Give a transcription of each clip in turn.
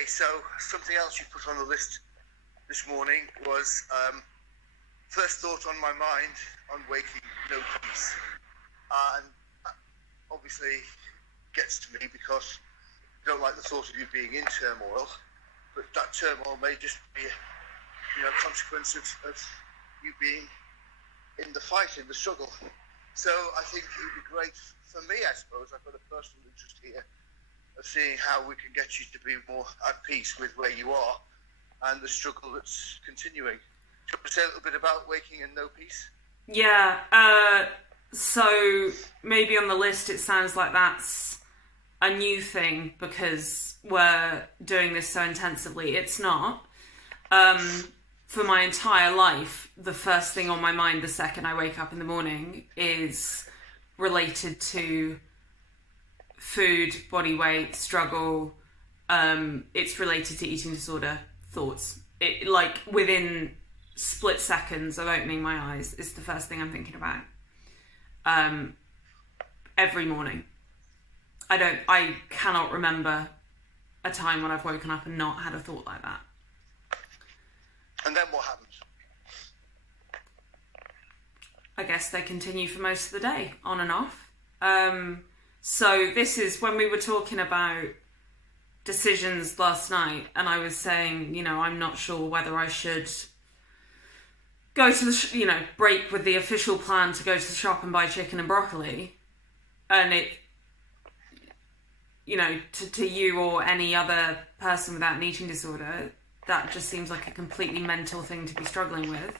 Okay, so something else you put on the list this morning was first thought on my mind on waking, no peace. And obviously gets to me because I don't like the thought of you being in turmoil, but that turmoil may just be a consequence of you being in the fight, in the struggle. So I think it would be great for me, I suppose. I've got a personal interest here of seeing how we can get you to be more at peace with where you are and the struggle that's continuing. Do you want to say a little bit about waking in no peace? Yeah, so maybe on the list it sounds like that's a new thing because we're doing this so intensively. It's not. For my entire life, the first thing on my mind the second I wake up in the morning is related to food, body weight, struggle. It's related to eating disorder thoughts. It, like, within split seconds of opening my eyes is the first thing I'm thinking about. Every morning. I cannot remember a time when I've woken up and not had a thought like that. And then what happens? I guess they continue for most of the day, on and off. So this is when we were talking about decisions last night, and I was saying, I'm not sure whether I should go to the, break with the official plan to go to the shop and buy chicken and broccoli. And it, to you or any other person without an eating disorder, that just seems like a completely mental thing to be struggling with.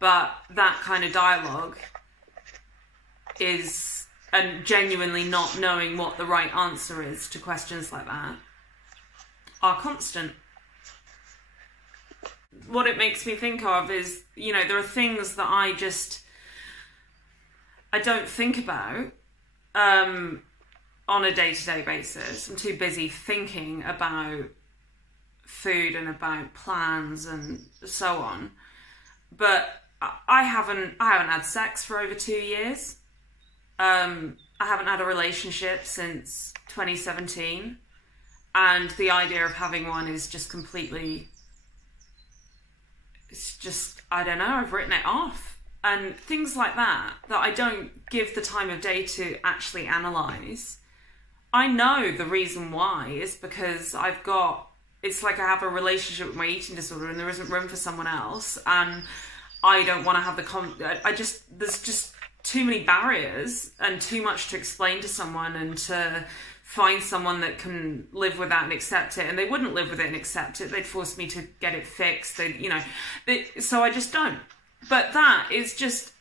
But that kind of dialogue is, and genuinely not knowing what the right answer is to questions like that, are constant. What it makes me think of is, there are things that I don't think about on a day-to-day basis. I'm too busy thinking about food and about plans and so on. But I haven't had sex for over 2 years. I haven't had a relationship since 2017. And the idea of having one is just completely... It's just, I don't know, I've written it off. And things like that I don't give the time of day to actually analyse. I know the reason why is because it's like I have a relationship with my eating disorder and there isn't room for someone else. And I don't want to have there's just too many barriers and too much to explain to someone and to find someone that can live with that and accept it. And they wouldn't live with it and accept it. They'd force me to get it fixed. So I just don't. But it's just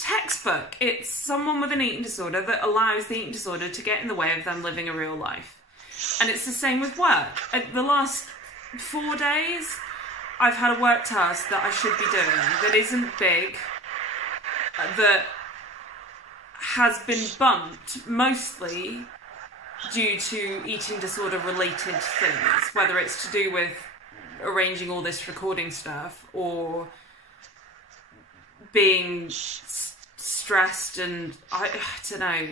textbook. It's someone with an eating disorder that allows the eating disorder to get in the way of them living a real life. And it's the same with work. The last 4 days, I've had a work task that I should be doing that isn't big, that has been bumped mostly due to eating disorder related things, whether it's to do with arranging all this recording stuff or being stressed, and I don't know.